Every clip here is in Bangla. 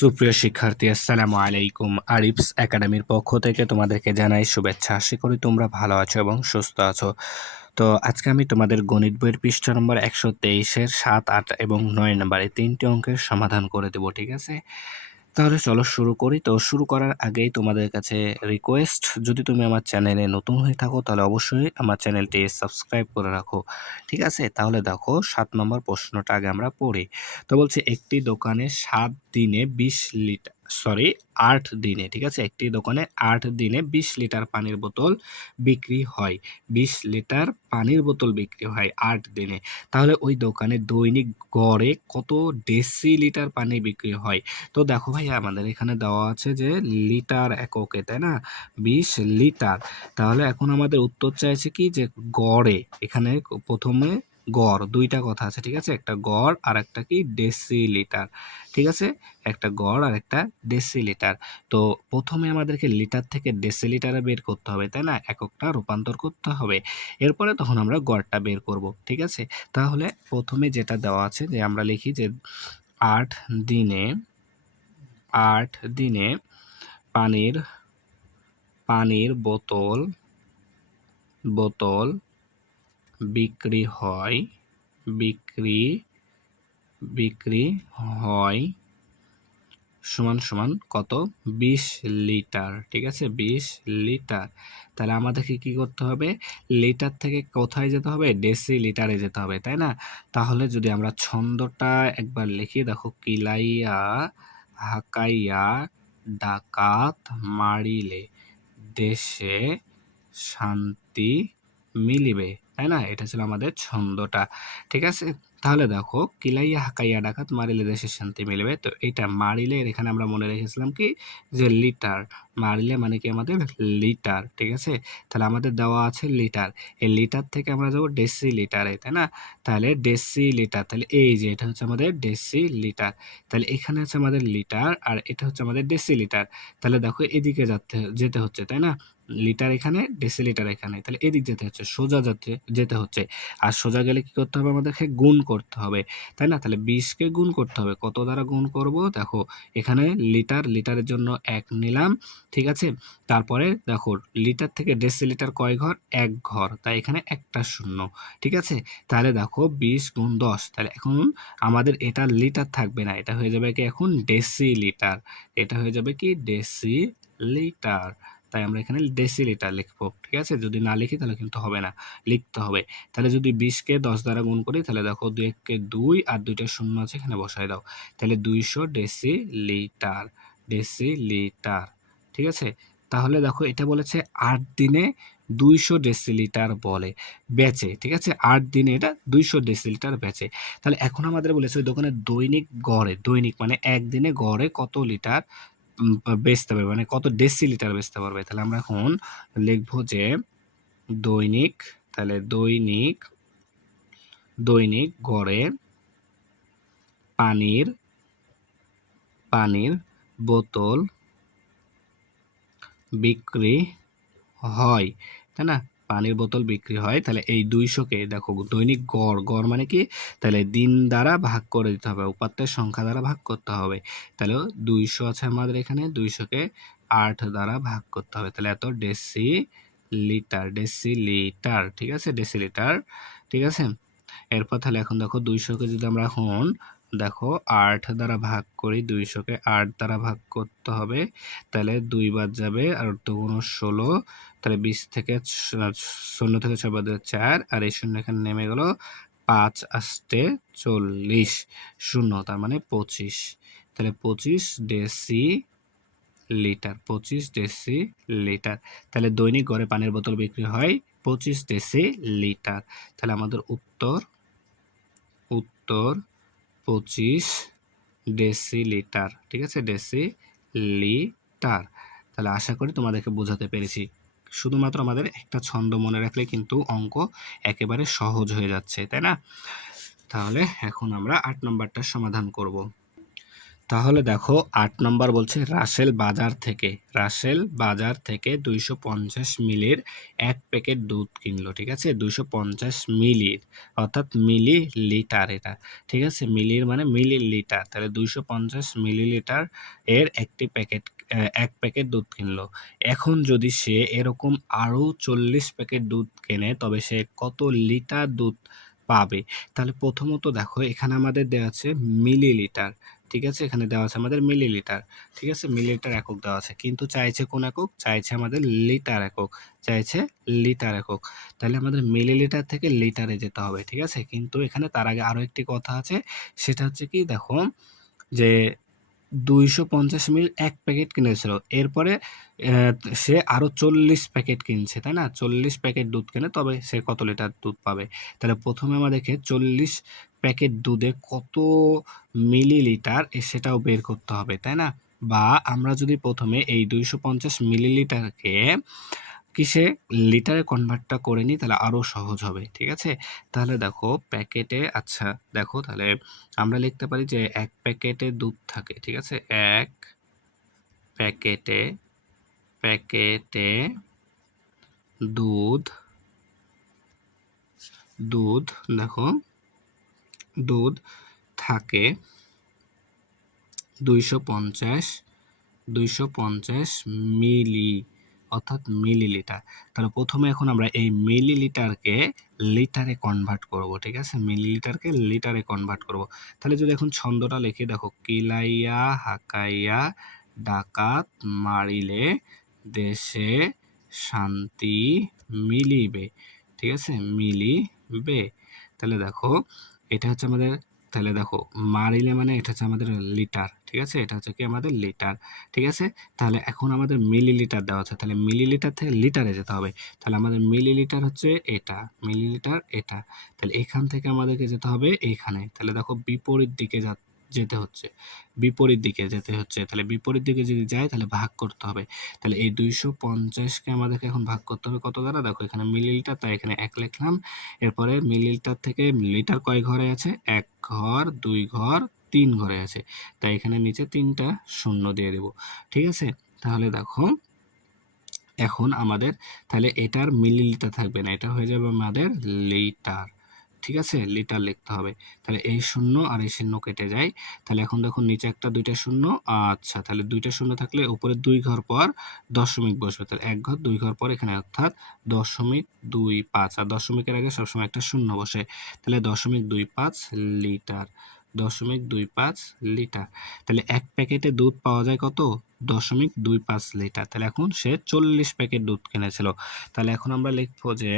সুপ্রিয় শিক্ষার্থী, আসসালামু আলাইকুম। আরিফস একাডেমির পক্ষ থেকে তোমাদেরকে জানাই শুভেচ্ছা। আশা করি তোমরা ভালো আছো এবং সুস্থ আছো। তো আজকে আমি তোমাদের গণিত বইয়ের পৃষ্ঠা নম্বর 123-এর 7, 8 এবং 9 নম্বর এই 3টি অঙ্কের সমাধান করে দেব, ঠিক আছে? তাহলে চলো শুরু করি। তো শুরু করার আগেই তোমাদের কাছে রিকোয়েস্ট, যদি তুমি আমার চ্যানেলে নতুন হয়ে থাকো তাহলে অবশ্যই আমার চ্যানেলটি সাবস্ক্রাইব করে রাখো, ঠিক আছে? তাহলে দেখো 7 নম্বর প্রশ্নটা আগে আমরা পড়ি। তো বলছে একটি দোকানে 7 দিনে 20 লিটার, সরি 8 দিনে, ঠিক আছে? একটি দোকানে 8 দিনে 20 লিটার পানির বোতল বিক্রি হয়। 20 লিটার পানির বোতল বিক্রি হয় 8 দিনে। তাহলে ওই দোকানে দৈনিক গড়ে কত ডেসিলিটার পানি বিক্রি হয়? তো দেখো ভাইয়া, আমাদের এখানে দেওয়া আছে যে লিটার এককে, তাই না? 20 লিটার। তাহলে এখন আমাদের উত্তর চাইছে কি যে গড়ে, এখানে প্রথমে গড়, দুইটা কথা আছে, ঠিক আছে? একটা গড় আর একটা কি ডেসিলিটার, ঠিক আছে? একটা গড় আর একটা ডেসিলিটার। তো প্রথমে আমাদেরকে লিটার থেকে ডেসিলিটারে বের করতে হবে, তাই না? এককটা রূপান্তর করতে হবে। এরপরে তখন আমরা গড়টা বের করব, ঠিক আছে? তাহলে প্রথমে যেটা দেওয়া আছে যে আমরা লিখি যে 8 দিনে 8 দিনে পানির পানির বোতল বোতল বিক্রি হয় বিক্রি বিক্রি হয় সমান সমান কত? 20 লিটার, ঠিক আছে? 20 লিটার। তাহলে আমাদেরকে কি করতে হবে? লিটার থেকে কোথায় যেতে হবে? ডেসিলিটারে যেতে হবে, তাই না? তাহলে যদি আমরা ছন্দটা একবার লিখি, দেখো কিলাইয়া হাকাইয়া ডাকাত মারিলে দেশে শান্তি মিলিবে, তাই না? এটা ছিল আমাদের ছন্দটা, ঠিক আছে? তাহলে দেখো কিলাইয়া হাকাইয়া ডাকাত মারিলে দেশে শান্তি মিলিবে। তো এটা মারিলে এখানে আমরা মনে রেখেছিলাম কি যে লিটার, মারিলে মানে কি আমাদের লিটার, ঠিক আছে? তাহলে আমাদের দেওয়া আছে লিটার, এই লিটার থেকে আমরা যাবো ডেসি লিটারে, তাই না? তাহলে ডেসি লিটার, তাহলে এই যে এটা হচ্ছে আমাদের ডেসি লিটার। তাহলে এখানে আছে আমাদের লিটার আর এটা হচ্ছে আমাদের ডেসি লিটার। তাহলে দেখো এদিকে যেতে হচ্ছে, তাই না? লিটার এখানে, ডেসিলিটার এখানে, তাহলে এদিক যেতে হচ্ছে, সোজা যেতে হচ্ছে। আর সোজা গেলে কি করতে হবে? আমাদেরকে গুণ করতে হবে, তাই না? তাহলে 20কে গুণ করতে হবে। কত দ্বারা গুণ করব? দেখো এখানে লিটারের জন্য 1 নিলাম, ঠিক আছে? তারপরে দেখো লিটার থেকে ডেসিলিটার কয় ঘর? 1 ঘর, তাই এখানে একটা শূন্য, ঠিক আছে? তাহলে দেখো 20 গুণ 10, তাহলে এখন আমাদের এটা লিটার থাকবে না, এটা হয়ে যাবে কি এখন ডেসিলিটার। এটা হয়ে যাবে কি ডেসিলিটার। তাই আমরা এখানে ডেসিলিটার লিখবো, ঠিক আছে? যদি না লিখি তাহলে কিন্তু হবে না, লিখতে হবে। তাহলে যদি 20কে 10 দ্বারা গুণ করি তাহলে দেখো 2 1-কে 2 আর 2টা শূন্য আছে, এখানে বসায় দাও। তাহলে 200 ডেসিলিটার, ডেসিলিটার, ঠিক আছে? তাহলে দেখো এটা বলেছে 8 দিনে 200 ডেসিলিটার বলে বেচে, ঠিক আছে? 8 দিনে এটা 200 ডেসিলিটার বেচে। তাহলে এখন আমাদের বলেছে ওই দোকানে দৈনিক গড়ে, দৈনিক মানে একদিনে গড়ে কত লিটার বেচতে পারবে, মানে কত ডেসিলিটার বেচতে পারবে। তাহলে আমরা এখন লিখবো যে দৈনিক, তাহলে দৈনিক গড়ে পানির পানির বোতল বিক্রি হয়, তাই না? পানির বোতল বিক্রি হয়। তাহলে এই 200-কে দেখো দৈনিক গড়, গড় মানে কি? তাহলে দিন দ্বারা ভাগ করে দিতে হবে, উপাত্তের সংখ্যা দ্বারা ভাগ করতে হবে। তাহলে 200 আছে আমাদের এখানে, 200-কে 8 দ্বারা ভাগ করতে হবে। তাহলে এত ডেসিলিটার, ডেসিলিটার, ঠিক আছে? ডেসিলিটার, ঠিক আছে? এরপর তাহলে এখন দেখো 200-কে যদি আমরা এখন দেখো 8 দ্বারা ভাগ করি, 200-কে 8 দ্বারা ভাগ করতে হবে। তাহলে 2 বাদ যাবে আর 2 × 16, তাহলে 20 থেকে শূন্য থেকে 6 বাদ দিলে 4 আর এই শূন্য এখানে নেমে গেল, 5 আষ্টে 40, শূন্য তার মানে 25। তাহলে 25 ডেসি লিটার, 25 ডেসি লিটার। তাহলে দৈনিক গড়ে পানির বোতল বিক্রি হয় 25 ডেসি লিটার। তাহলে আমাদের উত্তর 25 ডেসিলিটার, ঠিক আছে? ডেসিলিটার। তাহলে আশা করি তোমাদেরকে বোঝাতে পেরেছি। শুধুমাত্র আমাদের একটা ছন্দ মনে রাখলে কিন্তু অঙ্ক একেবারে সহজ হয়ে যাচ্ছে, তাই না? তাহলে এখন আমরা 8 নম্বরটার সমাধান করব। তাহলে দেখো ৮ নম্বর বলছে রাসেল বাজার থেকে ২৫০ মিলির ১ প্যাকেট দুধ কিনলো, ঠিক আছে? ২৫০ মিলির, অর্থাৎ মিলি লিটার এটা, ঠিক আছে? মিলির মানে মিলিলিটার, তাহলে ২৫০ মিলিলিটার এর একটি প্যাকেট ১ প্যাকেট দুধ কিনলো। এখন যদি সে এরকম আরও ৪০ প্যাকেট দুধ কেনে তবে সে কত লিটার দুধ পাবে? তাহলে প্রথমত দেখো এখানে আমাদের দেওয়া আছে মিলিলিটার, ঠিক আছে? এখানে দেওয়া আছে আমাদের মিলিলিটার, ঠিক আছে? মিলিলিটার একক দেওয়া আছে, কিন্তু চাইছে কোন একক? চাইছে আমাদের লিটার একক, চাইছে লিটার একক। তাহলে আমাদের মিলিলিটার থেকে লিটারে যেতে হবে, ঠিক আছে? কিন্তু এখানে তার আগে আরো একটি কথা আছে, সেটা হচ্ছে কি দেখো যে ২৫০ মিলি ১ প্যাকেট কিনেছিল। এরপরে সে আরো ৪০ প্যাকেট কিনছে, তাই না? ৪০ প্যাকেট দুধ কেনে তবে সে কত লিটার দুধ পাবে? তাহলে প্রথমে আমাদেরকে ৪০ প্যাকেট দুধে কত মিলিলিটার সেটাও বের করতে হবে, তাই না? বা আমরা যদি প্রথমে এই ২৫০ মিলিলিটারকে কিসে লিটারে কনভার্টটা করে নিই তাহলে আরো সহজ হবে, ঠিক আছে? তাহলে দেখো প্যাকেটে, আচ্ছা দেখো তাহলে আমরা লিখতে পারি যে ১ প্যাকেটে দুধ থাকে, ঠিক আছে? ১ প্যাকেটে দুধ দেখো দুধ থাকে ২৫০ মিলি, অর্থাৎ মিলিলিটার। তাহলে প্রথমে এখন আমরা এই মিলিলিটারকে লিটারে কনভার্ট করব, ঠিক আছে? মিলিলিটারকে লিটারে কনভার্ট করব। তাহলে যদি এখন ছন্দটা লিখি, দেখো কিলাইয়া হাকাইয়া ডাকাত মারিলে দেশে শান্তি মিলিবে, ঠিক আছে? মিলিবে। তাহলে দেখো এটা হচ্ছে আমাদের, তাহলে দেখো মারিলে মানে এটা হচ্ছে আমাদের লিটার, ঠিক আছে? এটা হচ্ছে কি আমাদের লিটার, ঠিক আছে? তাহলে এখন আমাদের মিলিলিটার দেওয়া আছে, তাহলে মিলিলিটার থেকে লিটারে যেতে হবে। তাহলে আমাদের মিলিলিটার হচ্ছে এটা, মিলিলিটার এটা। তাহলে এখান থেকে আমাদেরকে যেতে হবে এইখানে। তাহলে দেখো বিপরীত দিকে যেতে হচ্ছে, বিপরীত দিকে যেতে হচ্ছে। তাহলে বিপরীত দিকে যদি যায় তাহলে ভাগ করতে হবে। তাহলে এই ২৫০কে আমাদেরকে এখন ভাগ করতে হবে কত দ্বারা? দেখো এখানে মিলিলিটার, তাই এখানে ১ লিখলাম। এরপরে মিলিলিটার থেকে লিটার কয় ঘরে আছে? ১ ঘর, ২ ঘর, ৩ ঘরে আছে। তাই এখানে নিচে ৩টা শূন্য দিয়ে দেব, ঠিক আছে? তাহলে দেখো এখন আমাদের তাহলে এটার মিলিলিটার থাকবে না, এটা হয়ে যাবে আমাদের লিটার, ঠিক আছে? লিটার লিখতে হবে। তাহলে এই শূন্য আর এই শূন্য কেটে যায়। তাহলে এখন দেখুন নিচে একটা ২টা শূন্য, আচ্ছা তাহলে ২টা শূন্য থাকলে উপরে ২ ঘর পর দশমিক বসবে। তাহলে ১ ঘর ২ ঘর পর এখানে অর্থাৎ ০.25, আর দশমিকের আগে সবসময় একটা শূন্য বসে। তাহলে ০.25 লিটার, ০.25 লিটার। তাহলে ১ প্যাকেটে দুধ পাওয়া যায় কত? ০.25 লিটার। তাহলে এখন সে ৪০ প্যাকেট দুধ কিনেছিল। তাহলে এখন আমরা লিখবো যে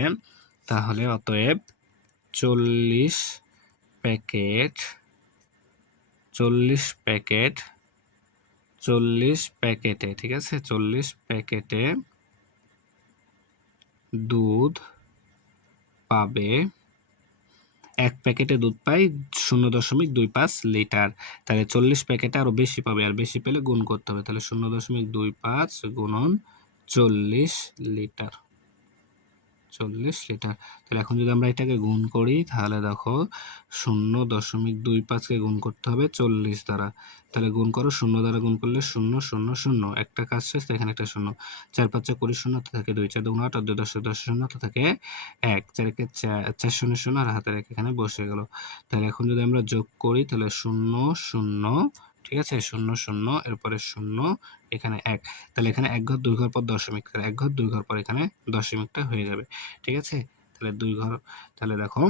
তাহলে অতএব ৪০ প্যাকেট ৪০ প্যাকেট ৪০ প্যাকেটে, ঠিক আছে? ৪০ প্যাকেটে দুধ পাবে, ১ প্যাকেটে দুধ পাই ০.25 লিটার। তাহলে ৪০ প্যাকেটে আরো বেশি পাবে, আর বেশি পেলে গুণ করতে হবে। তাহলে ০.25 গুণন ৪০ লিটার, ৪০ লিটার। তাহলে এখন যদি আমরা এটাকে গুণ করি তাহলে দেখো ০.25কে গুণ করতে হবে ৪০ দ্বারা। তাহলে গুণ করো, ০ দ্বারা গুণ করলে ০ ০ ০, একটা কাজ শেষ, এখানে একটা শূন্য। ৪ ৫ ২০, শূন্য থাকে ২, ৪ ২ ৮, ২ ১০ ১০ শূন্য থাকে ১, ৪ একে ৪ শূন্য শূন্য, আর হাতের ১ এখানে বসে গেল। তাহলে এখন যদি আমরা যোগ করি তাহলে ০ ০, ঠিক আছে? ০ ০, এরপরে ০, এখানে ১। তাহলে এখানে ১ ঘর ২ ঘর পর দশমিক, তাহলে ১ ঘর ২ ঘর পর এখানে দশমিকটা হয়ে যাবে, ঠিক আছে? তাহলে ২ ঘর, তাহলে দেখো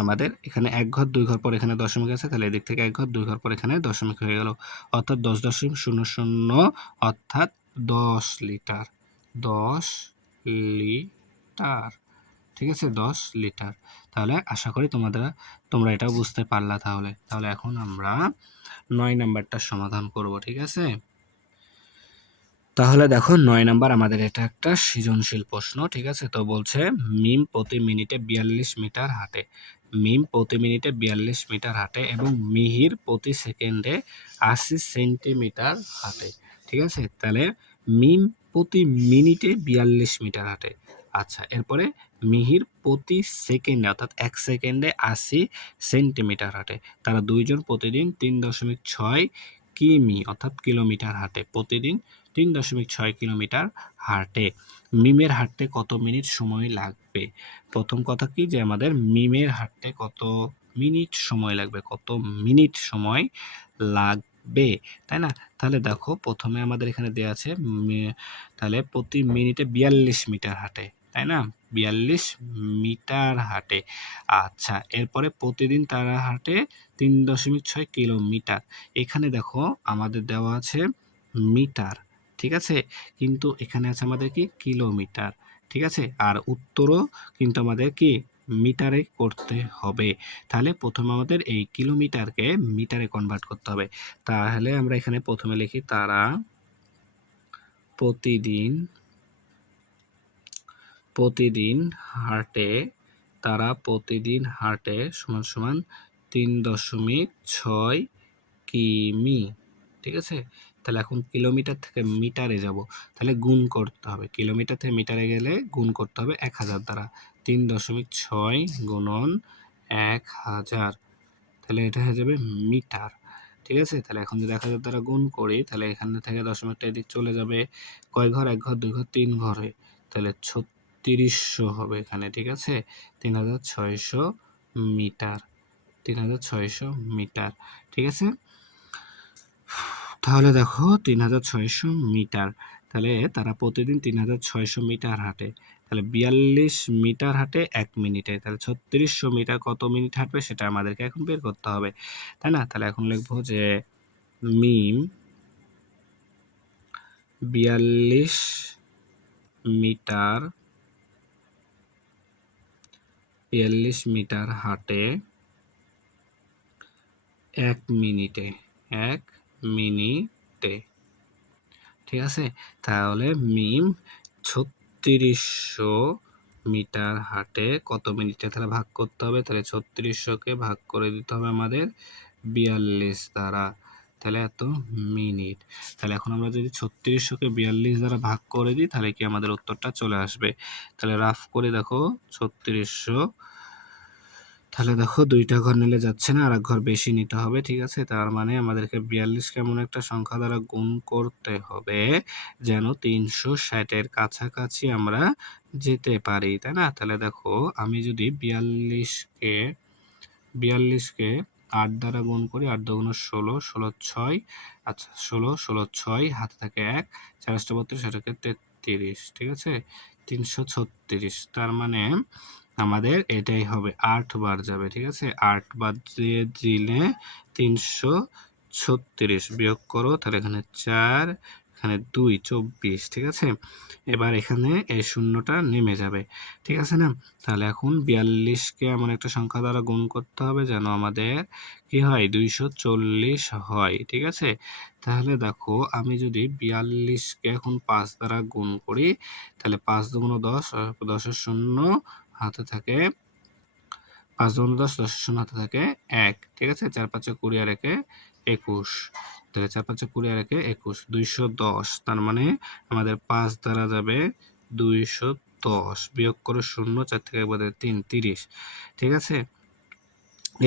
আমাদের এখানে ১ ঘর ২ ঘর পর এখানে দশমিক আছে, তাহলে এদিক থেকে ১ ঘর ২ ঘর পর এখানে দশমিক হয়ে গেল, অর্থাৎ ১০.০০, অর্থাৎ ১০ লিটার, ১০ লিটার, ঠিক আছে? ১০ লিটার। তাহলে আশা করি তোমরা এটাও বুঝতে পারলা। তাহলে এখন আমরা ৯ নাম্বারটা সমাধান করব, ঠিক আছে? তাহলে দেখো ৯ নাম্বার আমাদের এটা একটা সৃজনশীল প্রশ্ন, ঠিক আছে? তো বলছে মিম প্রতি মিনিটে ৪২ মিটার হাঁটে, মিম প্রতি মিনিটে ৪২ মিটার হাঁটে এবং মিহির প্রতি সেকেন্ডে ৮০ সেন্টিমিটার হাঁটে, ঠিক আছে? তাহলে মিম প্রতি মিনিটে ৪২ মিটার হাঁটে, আচ্ছা, এরপরে মিহির প্রতি সেকেন্ডে অর্থাৎ ১ সেকেন্ডে ৮০ সেন্টিমিটার হাঁটে। তারা ২ জন প্রতিদিন ৩.৬ কিমি অর্থাৎ কিলোমিটার হাঁটে। প্রতিদিন ৩.৬ কিলোমিটার হাঁটে। মিমের হাঁটতে কত মিনিট সময় লাগবে? প্রথম কথা কি যে আমাদের মিমের হাঁটতে কত মিনিট সময় লাগবে? কত মিনিট সময় লাগবে, তাই না? তাহলে দেখো প্রথমে আমাদের এখানে দেয়া আছে তাহলে প্রতি মিনিটে ৪২ মিটার হাঁটে, তাই না? ৪২ মিটার হাঁটে। আচ্ছা, এরপরে প্রতিদিন তারা হাঁটে ৩.৬ কিলোমিটার। এখানে দেখো আমাদের দেওয়া আছে মিটার, ঠিক আছে? কিন্তু এখানে আছে আমাদের কি কিলোমিটার, ঠিক আছে? আর উত্তরও কিন্তু আমাদের কি মিটারে করতে হবে। তাহলে প্রথমে আমাদের এই কিলোমিটারকে মিটারে কনভার্ট করতে হবে। তাহলে আমরা এখানে প্রথমে লিখি তারা প্রতিদিন হাঁটে, তারা প্রতিদিন হাঁটে সমান সমান ৩.৬ কিমি, ঠিক আছে? তাহলে এখন কিলোমিটার থেকে মিটারে যাব, তাহলে গুণ করতে হবে। কিলোমিটার থেকে মিটারে গেলে গুণ করতে হবে ১০০০ দ্বারা। ৩.৬ গুণন ১০০০, তাহলে এটা হয়ে যাবে মিটার, ঠিক আছে? তাহলে এখন যদি ১০০০ দ্বারা গুণ করি তাহলে এখান থেকে দশমিকটা এদিক চলে যাবে। কয় ঘর? ১ ঘর, ২ ঘর, ৩ ঘরে, তাহলে ৩৬০০ হবে এখানে, ঠিক আছে? ৩৬০০ মিটার, ৩৬০০ মিটার, ঠিক আছে? তাহলে দেখো ৩৬০০ মিটার, তাহলে তারা প্রতিদিন ৩৬০০ মিটার হাঁটে। তাহলে ৪২ মিটার হাঁটে ১ মিনিটে, তাহলে ৩৬০০ মিটার কত মিনিট হাঁটবে সেটা আমাদেরকে এখন বের করতে হবে, তাই না? তাহলে এখন লিখবো যে মিম ৪২ মিটার ৪২ মিটার হাঁটে ১ মিনিটে, ১ মিনিটে, ঠিক আছে? তাহলে মিম ৩৬০০ মিটার হাঁটে কত মিনিটে? তাহলে ভাগ করতে হবে। তাহলে ৩৬০০কে ভাগ করে দিতে হবে আমাদের ৪২ দ্বারা, তাহলে এত মিনিট। তাহলে এখন আমরা যদি ৩৬০০কে ৪২ দ্বারা ভাগ করে দিই তাহলে কি আমাদের উত্তরটা চলে আসবে। তাহলে রাফ করে দেখো ৩৬০০, তাহলে দেখো ২টা ঘর নিলে যাচ্ছে না, আর এক ঘর বেশি নিতে হবে, ঠিক আছে? তার মানে আমাদেরকে ৪২ এমন একটা সংখ্যা দ্বারা গুণ করতে হবে যেন ৩৬০-এর কাছাকাছি আমরা যেতে পারি, তাই না? তাহলে দেখো আমি যদি ৪২কে ৮ দ্বারা গুণ করি, ৮ দু গুণ ১৬, ১৬ ৬, আচ্ছা ১৬, ১৬ ৬, হাতে থাকে ১, ৪ ৮ ৩২, এটাকে ৩৩, ঠিক আছে? ৩৩৬, তার মানে আমাদের এটাই হবে ৮ বার যাবে, ঠিক আছে? ৮ বার দিয়ে দিলে ৩৩৬ বিয়োগ করো, তাহলে এখানে ৪, এখানে ২, ২৪, ঠিক আছে? এবার এখানে এই শূন্যটা নেমে যাবে, ঠিক আছে না? তাহলে এখন ৪২কে এমন একটা সংখ্যা দ্বারা গুণ করতে হবে যেন আমাদের কি হয় ২৪০ হয়, ঠিক আছে? তাহলে দেখো আমি যদি ৪২কে এখন ৫ দ্বারা গুণ করি তাহলে ৫ দুগুণ ১০, ১০-এর শূন্য হাতে থাকে, ৫ দুগুণ ১০, ১০-এর শূন্য হাতে থাকে ১, ঠিক আছে? ৪ ৫ ২০ আর ১ ২১, তাহলে ৪ ৫ ২০ আর ১ ২১, ২১০, তার মানে আমাদের ৫ দ্বারা যাবে ২১০, বিয়োগ করে শূন্য, ৪ থেকে ১ বাদে ৩, ৩০, ঠিক আছে?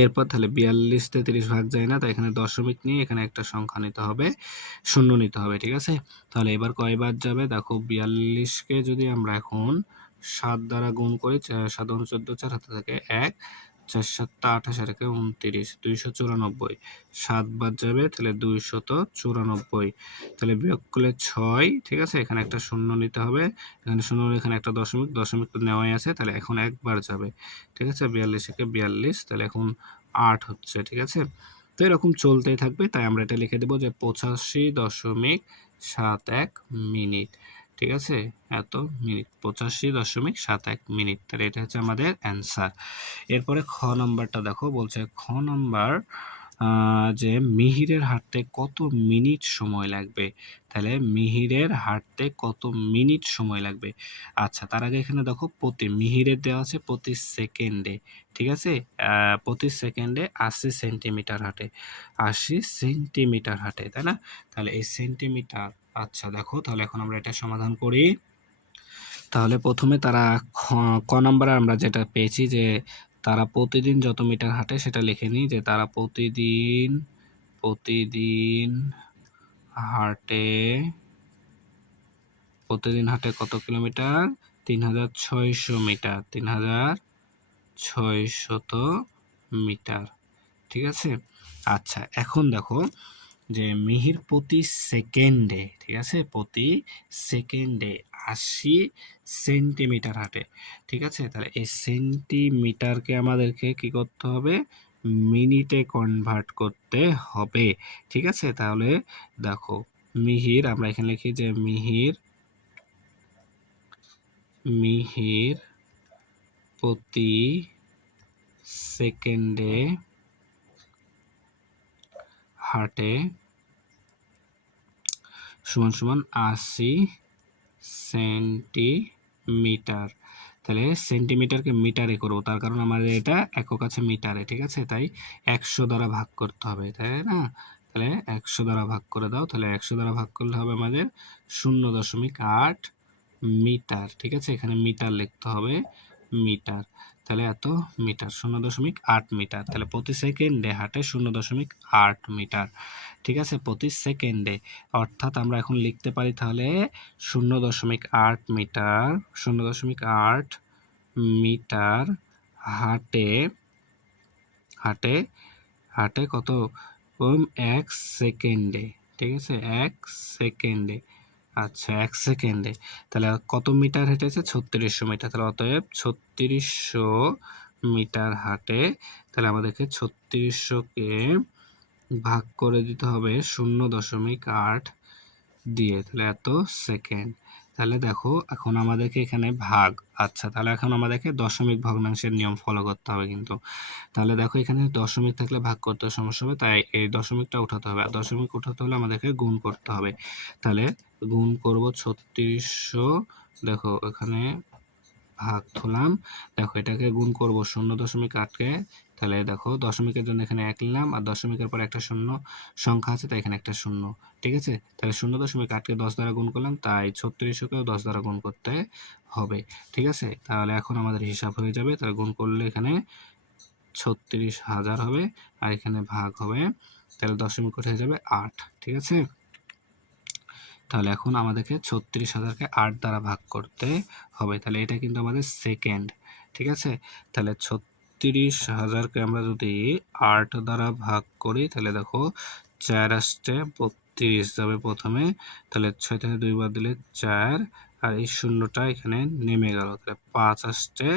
এরপর তাহলে ৪২ তে ৩০ ভাগ যায় না, তাই এখানে দশমিক নিয়ে এখানে একটা সংখ্যা নিতে হবে, শূন্য নিতে হবে, ঠিক আছে? তাহলে এবার কয়বার যাবে দেখো ৪২কে যদি আমরা এখন ৭ দ্বারা গুণ করি, ৭ গুণ ১৪, ৪ হাতে থাকে ১, ৪ ৭ ২৮ আর ১ ২৯, ২৯৪, ৭ বার যাবে তাহলে ২৯৪, তাহলে বিয়োগ করলে ৬, ঠিক আছে? এখানে একটা শূন্য নিতে হবে, এখানে শূন্য, এখানে একটা দশমিক, দশমিক তো নেওয়াই আছে, তাহলে এখন একবার যাবে, ঠিক আছে? ৪২-একে ৪২, তাহলে এখন ৮ হচ্ছে, ঠিক আছে? তো এরকম চলতেই থাকবে, তাই আমরা এটা লিখে দেবো যে ৮৫.৭১ মিনিট, ঠিক আছে? এত মিনিট ৮৫.৭১ মিনিট, তাহলে এটা হচ্ছে আমাদের অ্যান্সার। এরপরে খ নম্বরটা দেখো, বলছে খ নম্বর যে মিহিরের হাঁটতে কত মিনিট সময় লাগবে? তাহলে মিহিরের হাঁটতে কত মিনিট সময় লাগবে? আচ্ছা, তার আগে এখানে দেখো মিহিরের দেওয়া আছে প্রতি সেকেন্ডে, ঠিক আছে? প্রতি সেকেন্ডে ৮০ সেন্টিমিটার হাঁটে, ৮০ সেন্টিমিটার হাঁটে, তাই না? তাহলে এই সেন্টিমিটার, আচ্ছা দেখো তাহলে এখন আমরা এটা সমাধান করি। তাহলে প্রথমে তারা ক নাম্বারে আমরা যেটা পেয়েছি যে তারা প্রতিদিন যত মিটার হাঁটে সেটা লিখে নিই যে তারা প্রতিদিন হাঁটে কত কিলোমিটার? ৩৬০০ metre, ৩৬০০ metre. ঠিক আছে? আচ্ছা, এখন দেখো যে মিহির প্রতি সেকেন্ডে, ঠিক আছে, প্রতি সেকেন্ডে ৮০ সেন্টিমিটার হাঁটে। ঠিক আছে? তাহলে এই সেন্টিমিটারকে আমাদেরকে কি করতে হবে? মিনিটে কনভার্ট করতে হবে। ঠিক আছে? তাহলে দেখো মিহির, আমরা এখানে লিখি যে মিহির প্রতি সেকেন্ডে হাঁটে সমান ৮০ সেন্টিমিটার। তাহলে সেন্টিমিটারকে মিটারে করবো, তার কারণ আমাদের এটা একক আছে মিটারে। ঠিক আছে? তাই ১০০ দ্বারা ভাগ করতে হবে, তাই না? তাহলে ১০০ দ্বারা ভাগ করে দাও। তাহলে ১০০ দ্বারা ভাগ করলে হবে আমাদের ০.৮ মিটার। ঠিক আছে? এখানে মিটার লিখতে হবে, মিটার। তাহলে এত মিটার, ০.৮ মিটার। তাহলে প্রতি সেকেন্ডে হাঁটে ০.৮ মিটার। ঠিক আছে? প্রতি সেকেন্ডে, অর্থাৎ আমরা এখন লিখতে পারি তাহলে ০.৮ মিটার, ০.৮ মিটার হাঁটে কত? ১ সেকেন্ডে। ঠিক আছে? ১ সেকেন্ডে। আচ্ছা, ১ সেকেন্ডে। তাহলে কত মিটার হেঁটেছে? ৩৬০০ মিটার। তাহলে অতএব ৩৬০০ মিটার হাঁটে। তাহলে আমাদেরকে ৩৬০০-কে ভাগ করে দিতে হবে ০.৮ দিয়ে, তাহলে এত সেকেন্ড। তাহলে দেখো এখন আমাদেরকে এখানে ভাগ, আচ্ছা তাহলে এখন আমাদেরকে দশমিক ভগ্নাংশের নিয়ম ফলো করতে হবে কিন্তু। তাহলে দেখো এখানে দশমিক থাকলে ভাগ করতে সমস্যা হবে, তাই এই দশমিকটা উঠাতে হবে। আর দশমিক উঠাতে হলে আমাদেরকে গুণ করতে হবে। তাহলে গুণ করব ৩৬০০, দেখো এখানে ভাগ থুলাম, দেখো এটাকে গুণ করব ০.৮কে। তাহলে দেখো দশমিকের জন্য এখানে ১ নিলাম, আর দশমিকের পর একটা শূন্য সংখ্যা আছে, তাই এখানে একটা শূন্য। ঠিক আছে? তাহলে ০.৮কে ১০ দ্বারা গুণ করলাম, তাই ৩৬০০-কেও ১০ দ্বারা গুণ করতে হবে। ঠিক আছে? তাহলে এখন আমাদের হিসাব হয়ে যাবে। তাহলে গুণ করলে এখানে ৩৬০০০ হবে, আর এখানে ভাগ হবে, তাহলে দশমিক উঠে যাবে ৮। ঠিক আছে? তাহলে এখন আমাদেরকে ৩৬০০০-কে ৮ দ্বারা ভাগ করতে হবে। তাহলে এটা কিন্তু আমাদের সেকেন্ড। ঠিক আছে? তাহলে ৩৬০০০-কে আমরা যদি ৮ দ্বারা ভাগ করি, তাহলে দেখো ৪ আসছে, ৩২ যাবে প্রথমে, তাহলে ৬ থেকে ২ বাদ দিলে ৪, আর এই শূন্যটা এখানে নেমে গেল, তাহলে ৫ আসছে,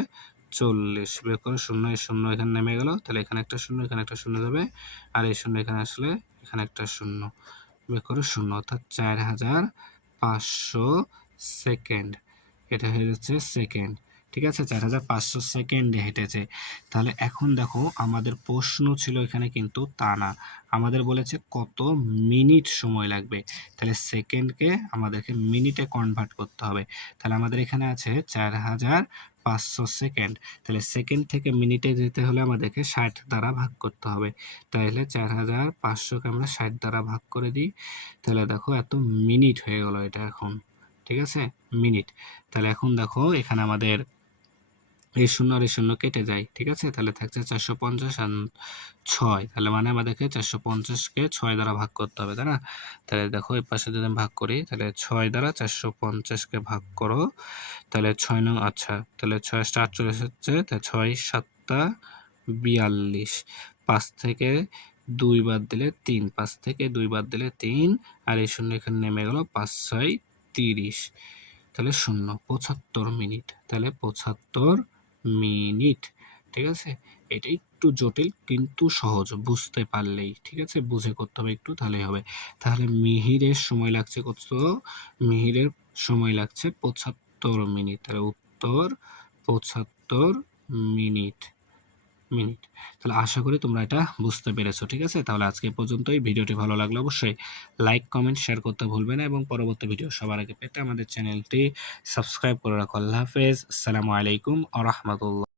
৪০ বের করে শূন্য, এই শূন্য এখানে নেমে গেল, তাহলে এখানে একটা শূন্য, এখানে একটা শূন্য যাবে, আর এই শূন্য এখানে আসলে এখানে একটা শূন্য, বের করে শূন্য, অর্থাৎ ৪৫০০ সেকেন্ড। এটা হয়ে যাচ্ছে সেকেন্ড। ঠিক আছে? ৪৫০০ সেকেন্ডে হেঁটেছে। তাহলে এখন দেখো আমাদের প্রশ্ন ছিল এখানে কিন্তু তা না, আমাদের বলেছে কত মিনিট সময় লাগবে। তাহলে সেকেন্ডকে আমাদেরকে মিনিটে কনভার্ট করতে হবে। তাহলে আমাদের এখানে আছে ৪৫০০ সেকেন্ড। তাহলে সেকেন্ড থেকে মিনিটে যেতে হলে আমাদেরকে ৬০ দ্বারা ভাগ করতে হবে। তাহলে ৪৫০০-কে আমরা ৬০ দ্বারা ভাগ করে দিই। তাহলে দেখো এত মিনিট হয়ে গেল এটা এখন। ঠিক আছে? মিনিট। তাহলে এখন দেখো এখানে আমাদের এই শূন্য আর এই শূন্য কেটে যায়। ঠিক আছে? তাহলে থাকছে ৪৫০ আর ৬। তাহলে মানে আমাদেরকে ৪৫০-কে ৬ দ্বারা ভাগ করতে হবে, তাই না? তাহলে দেখো এই পাশে যদি আমি ভাগ করি, তাহলে ৬ দ্বারা ৪৫০-কে ভাগ করো, তাহলে ৬ নং, আচ্ছা তাহলে ৬ × ৪৮ হচ্ছে, তাহলে ৬ × ৭ = ৪২। ৫ থেকে ২ বাদ দিলে ৩, ৫ থেকে ২ বাদ দিলে ৩, আর এই শূন্য এখানে নেমে গেল, ৫ × ৬ = ৩০। তাহলে শূন্য ৭৫ মিনিট। তাহলে ৭৫ মিনিট। ঠিক আছে? এটা একটু জটিল কিন্তু সহজ, বুঝতে পারলেই। ঠিক আছে? বুঝে করতে হবে একটু, তাহলেই হবে। তাহলে মিহিরের সময় লাগছে কত? মিহিরের সময় লাগছে ৭৫ মিনিট। তাহলে উত্তর ৭৫ মিনিট। তাহলে আশা করি তোমরা এটা বুঝতে পেরেছো। ঠিক আছে? তাহলে আজকে এ পর্যন্তই। ভিডিওটি ভালো লাগলে অবশ্যই লাইক, কমেন্ট, শেয়ার করতে ভুলবে না, এবং পরবর্তী ভিডিও সবার আগে পেতে আমাদের চ্যানেলটি সাবস্ক্রাইব করে রাখো। আল্লাহ হাফেজ। আসসালামু আলাইকুম ওয়া রাহমাতুল্লাহ।